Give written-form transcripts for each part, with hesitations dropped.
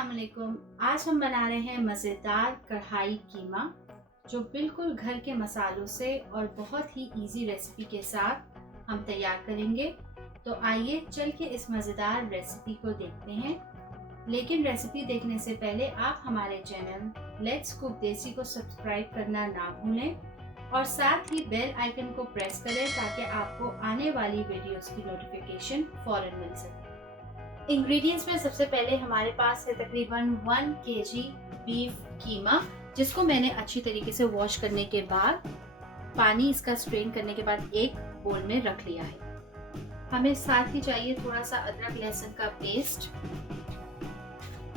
अस्सलामुअलैकुम। आज हम बना रहे हैं मज़ेदार कढ़ाई कीमा, जो बिल्कुल घर के मसालों से और बहुत ही इजी रेसिपी के साथ हम तैयार करेंगे। तो आइए चल के इस मज़ेदार रेसिपी को देखते हैं। लेकिन रेसिपी देखने से पहले आप हमारे चैनल लेट्स कुक देसी को सब्सक्राइब करना ना भूलें और साथ ही बेल आइकन को प्रेस करें ताकि आपको आने वाली वीडियोस की नोटिफिकेशन फौरन मिल सके। इंग्रेडिएंट्स में सबसे पहले हमारे पास है तकरीबन 1 kg बीफ कीमा, जिसको मैंने अच्छी तरीके से वॉश करने के बाद पानी इसका स्ट्रेन करने के बाद एक बोल में रख लिया है। हमें साथ ही चाहिए थोड़ा सा अदरक लहसुन का पेस्ट।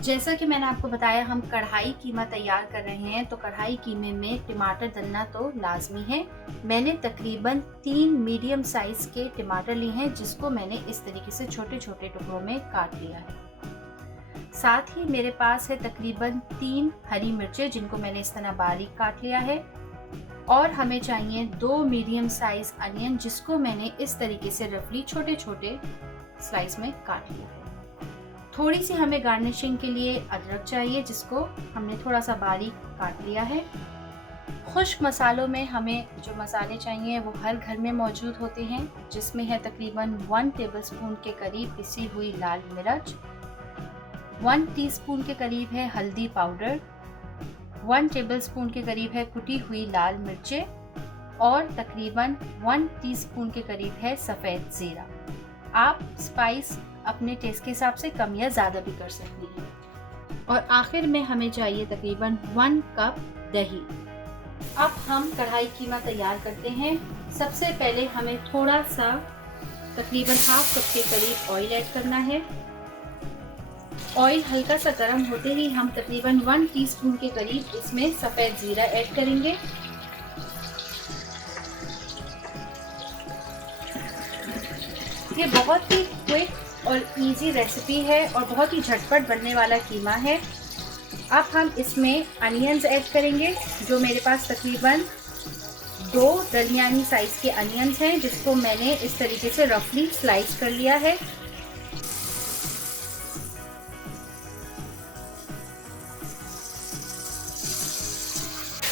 जैसा कि मैंने आपको बताया हम कढ़ाई कीमा तैयार कर रहे हैं, तो कढ़ाई कीमे में टमाटर डलना तो लाजमी है। मैंने तकरीबन 3 मीडियम साइज के टमाटर लिए हैं, जिसको मैंने इस तरीके से छोटे छोटे टुकड़ों में काट लिया है। साथ ही मेरे पास है तकरीबन 3 हरी मिर्चें, जिनको मैंने इस तरह बारीक काट लिया है। और हमें चाहिए 2 मीडियम साइज अनियन, जिसको मैंने इस तरीके से रफली छोटे छोटे स्लाइस में काट लिया है। थोड़ी सी हमें गार्निशिंग के लिए अदरक चाहिए, जिसको हमने थोड़ा सा बारीक काट लिया है। खुश्क मसालों में हमें जो मसाले चाहिए वो हर घर में मौजूद होते हैं, जिसमें है तकरीबन 1 टेबलस्पून के करीब पिसी हुई लाल मिर्च, 1 टीस्पून के करीब है हल्दी पाउडर, 1 टेबलस्पून के करीब है कुटी हुई लाल मिर्चें और तकरीबन 1 टीस्पून के करीब है सफ़ेद ज़ीरा। आप स्पाइस अपने टेस्ट के हिसाब से कम या ज़्यादा भी कर सकते हैं। और आखिर में हमें चाहिए तकरीबन 1 कप दही। अब हम कढ़ाई कीमा तैयार करते हैं। सबसे पहले हमें थोड़ा सा तकरीबन ½ कप के करीब ऑयल ऐड करना है। ऑयल हल्का सा गर्म होते ही हम तकरीबन 1 टीस्पून के करीब इसमें सफ़ेद ज़ीरा ऐड करेंगे। ये बहुत ही क्विक और इजी रेसिपी है और बहुत ही झटपट बनने वाला कीमा है। अब हम इसमें अनियंस ऐड करेंगे, जो मेरे पास तकरीबन 2 दरमियानी साइज के अनियंस हैं, जिसको मैंने इस तरीके से रफली स्लाइस कर लिया है।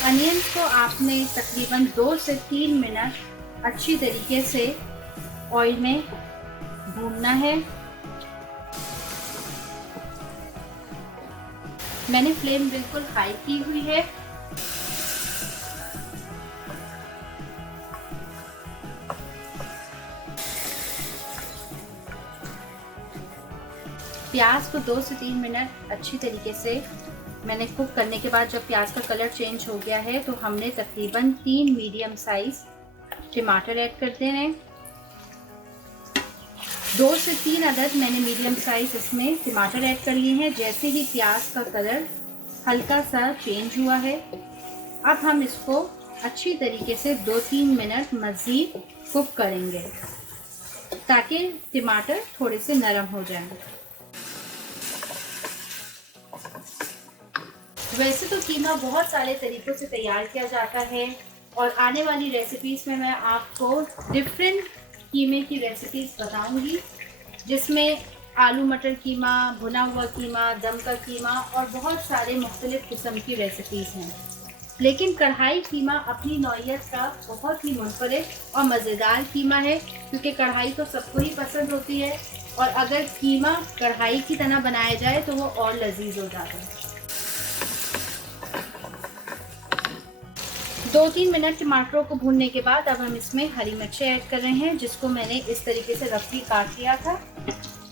अनियंस को आपने तकरीबन 2 से 3 मिनट अच्छी तरीके से ऑयल में भूनना है। मैंने फ्लेम बिल्कुल हाई की हुई है। प्याज को 2 से 3 मिनट अच्छी तरीके से मैंने कुक करने के बाद जब प्याज का कलर चेंज हो गया है, तो हमने तकरीबन 3 मीडियम साइज टमाटर ऐड कर देने हैं। 2 से 3 अदद मैंने मीडियम साइज इसमें टमाटर ऐड कर लिए हैं। जैसे ही प्याज का कलर हल्का सा चेंज हुआ है, अब हम इसको अच्छी तरीके से 2-3 मिनट मज़ीद कुक करेंगे, ताकि टमाटर थोड़े से नरम हो जाएं। वैसे तो कीमा बहुत सारे तरीक़ों से तैयार किया जाता है और आने वाली रेसिपीज़ में मैं आपको डिफरेंट कीमे की रेसिपीज़ बताऊंगी, जिसमें आलू मटर कीमा, भुना हुआ कीमा, दम का कीमा और बहुत सारे मुख्तलिफ़ किस्म की रेसिपीज़ हैं। लेकिन कढ़ाई कीमा अपनी नौइयत का बहुत ही मुनफरिद और मज़ेदार कीमा है, क्योंकि कढ़ाई तो सबको ही पसंद होती है और अगर कीमा कढ़ाई की तरह बनाया जाए तो वो और लजीज हो जाता है। 2-3 मिनट टमाटरों को भूनने के बाद अब हम इसमें हरी मिर्चें ऐड कर रहे हैं, जिसको मैंने इस तरीके से रफली काट लिया था।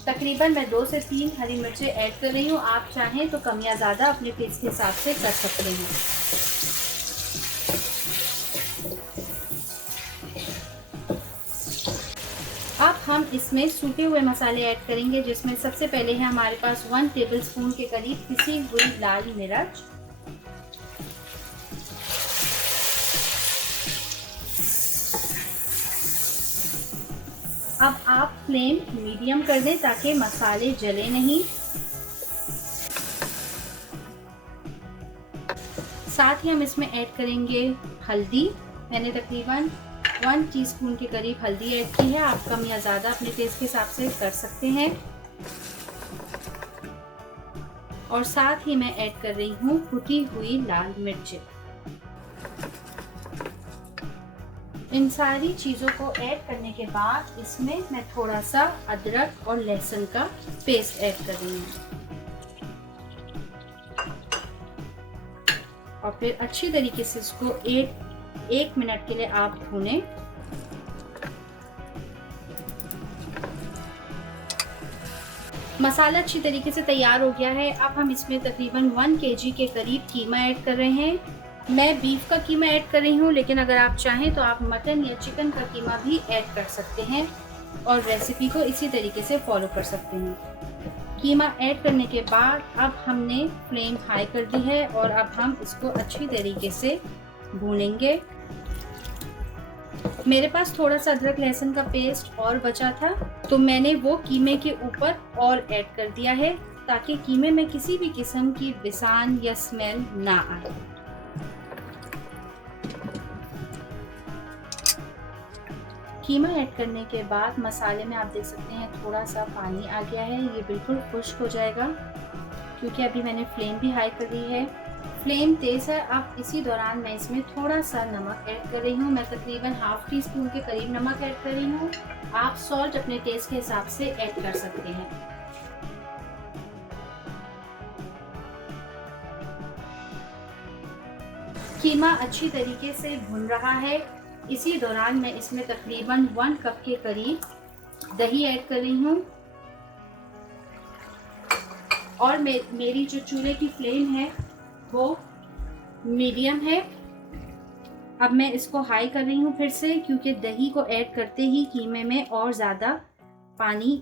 तकरीबन मैं 2 से 3 हरी मिर्चें ऐड कर रही हूँ। आप चाहें तो कम या ज़्यादा अपने टेस्ट के हिसाब से कर सकते हैं। अब हम इसमें सूखे हुए मसाले ऐड करेंगे, जिसमें सबसे पहले है हमारे पास 1 टेबलस्पून के करीब पिसी हुई लाल मिर्च, अब आप फ्लेम मीडियम कर दें ताकि मसाले जले नहीं। साथ ही हम इसमें ऐड करेंगे हल्दी। मैंने तकरीबन 1 टीस्पून के करीब हल्दी ऐड की है। आप कम या ज़्यादा अपने टेस्ट के हिसाब से कर सकते हैं। और साथ ही मैं ऐड कर रही हूँ कुटी हुई लाल मिर्चें। इन सारी चीज़ों को ऐड करने के बाद इसमें मैं थोड़ा सा अदरक और लहसुन का पेस्ट ऐड कर रही हूँ और फिर अच्छी तरीके से इसको एक मिनट के लिए आप भूनें। मसाला अच्छी तरीके से तैयार हो गया है। अब हम इसमें तकरीबन 1 kg के करीब कीमा ऐड कर रहे हैं। मैं बीफ का कीमा ऐड कर रही हूँ, लेकिन अगर आप चाहें तो आप मटन या चिकन का कीमा भी ऐड कर सकते हैं और रेसिपी को इसी तरीके से फॉलो कर सकते हैं। कीमा ऐड करने के बाद अब हमने फ्लेम हाई कर दी है और अब हम इसको अच्छी तरीके से भूनेंगे। मेरे पास थोड़ा सा अदरक लहसुन का पेस्ट और बचा था, तो मैंने वो कीमे के ऊपर और ऐड कर दिया है ताकि कीमे में किसी भी किस्म की बिसान या स्मेल ना आए। कीमा ऐड करने के बाद मसाले में आप देख सकते हैं थोड़ा सा पानी आ गया है। ये बिल्कुल खुश्क हो जाएगा क्योंकि अभी मैंने फ्लेम भी हाई कर दी है। फ्लेम तेज़ है। अब इसी दौरान मैं इसमें थोड़ा सा नमक ऐड कर रही हूँ। मैं तकरीबन ½ टीस्पून के करीब नमक ऐड कर रही हूँ। आप सॉल्ट अपने टेस्ट के हिसाब से ऐड कर सकते हैं। कीमा अच्छी तरीके से भुन रहा है। इसी दौरान मैं इसमें तकरीबन 1 कप के करीब दही ऐड कर रही हूँ और मेरी जो चूल्हे की फ्लेम है वो मीडियम है। अब मैं इसको हाई कर रही हूँ फिर से, क्योंकि दही को ऐड करते ही कीमे में और ज़्यादा पानी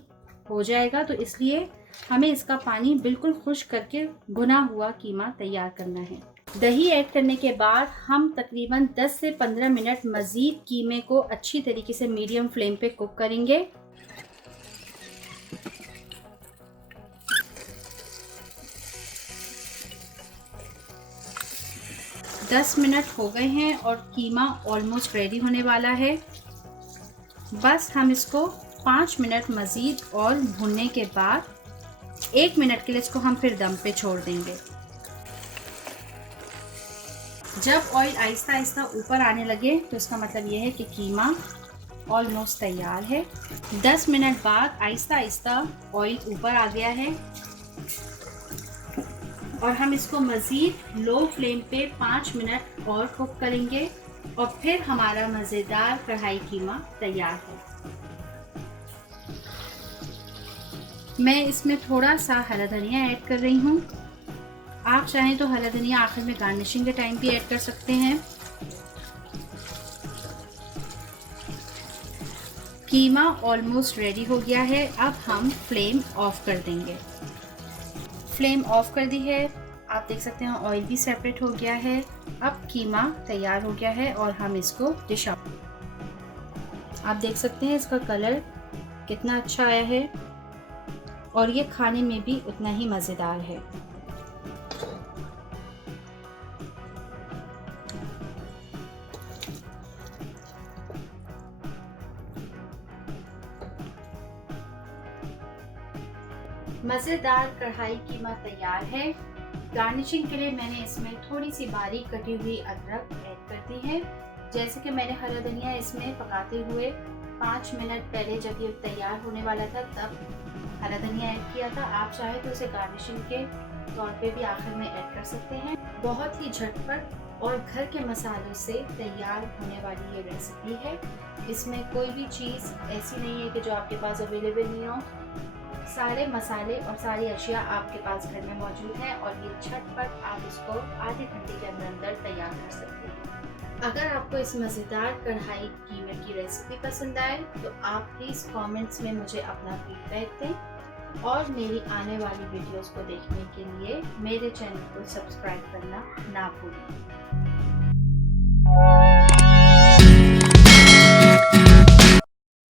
हो जाएगा, तो इसलिए हमें इसका पानी बिल्कुल खुश्क करके भुना हुआ कीमा तैयार करना है। दही ऐड करने के बाद हम तकरीबन 10 से 15 मिनट मज़ीद कीमे को अच्छी तरीके से मीडियम फ्लेम पे कुक करेंगे। दस मिनट हो गए हैं और कीमा ऑलमोस्ट रेडी होने वाला है। बस हम इसको 5 मिनट मज़ीद और भूनने के बाद 1 मिनट के लिए इसको हम फिर दम पे छोड़ देंगे। जब ऑयल आहिस्ता आहिस्ता ऊपर आने लगे तो इसका मतलब यह है कि कीमा ऑलमोस्ट तैयार है। 10 मिनट बाद आहिस्ता आहिस्ता ऑयल ऊपर आ गया है और हम इसको मज़ीद लो फ्लेम पे 5 मिनट और कुक करेंगे और फिर हमारा मज़ेदार कढ़ाई कीमा तैयार है। मैं इसमें थोड़ा सा हरा धनिया ऐड कर रही हूँ। आप चाहें तो हरा धनिया आखिर में गार्निशिंग के टाइम भी ऐड कर सकते हैं। कीमा ऑलमोस्ट रेडी हो गया है। अब हम फ्लेम ऑफ कर देंगे। फ्लेम ऑफ कर दी है। आप देख सकते हैं ऑयल भी सेपरेट हो गया है। अब कीमा तैयार हो गया है और हम इसको डिश आउट। आप देख सकते हैं इसका कलर कितना अच्छा आया है और ये खाने में भी उतना ही मज़ेदार है। मज़ेदार कढ़ाई कीमा तैयार है। गार्निशिंग के लिए मैंने इसमें थोड़ी सी बारीक कटी हुई अदरक ऐड कर दी है। जैसे कि मैंने हरा धनिया इसमें पकाते हुए 5 मिनट पहले जब ये तैयार होने वाला था तब हरा धनिया ऐड किया था। आप चाहे तो उसे गार्निशिंग के तौर पे भी आखिर में ऐड कर सकते हैं। बहुत ही झटपट और घर के मसालों से तैयार होने वाली ये रेसिपी है। इसमें कोई भी चीज़ ऐसी नहीं है कि जो आपके पास अवेलेबल नहीं हो। सारे मसाले और सारी अशिया आपके पास घर में मौजूद हैं और ये झटपट आप इसको आधे घंटे के अंदर तैयार कर सकते हैं। अगर आपको इस मज़ेदार कढ़ाई कीमे की रेसिपी पसंद आए तो आप प्लीज़ कमेंट्स में मुझे अपना फीडबैक दें और मेरी आने वाली वीडियोस को देखने के लिए मेरे चैनल को सब्सक्राइब करना ना भूलें।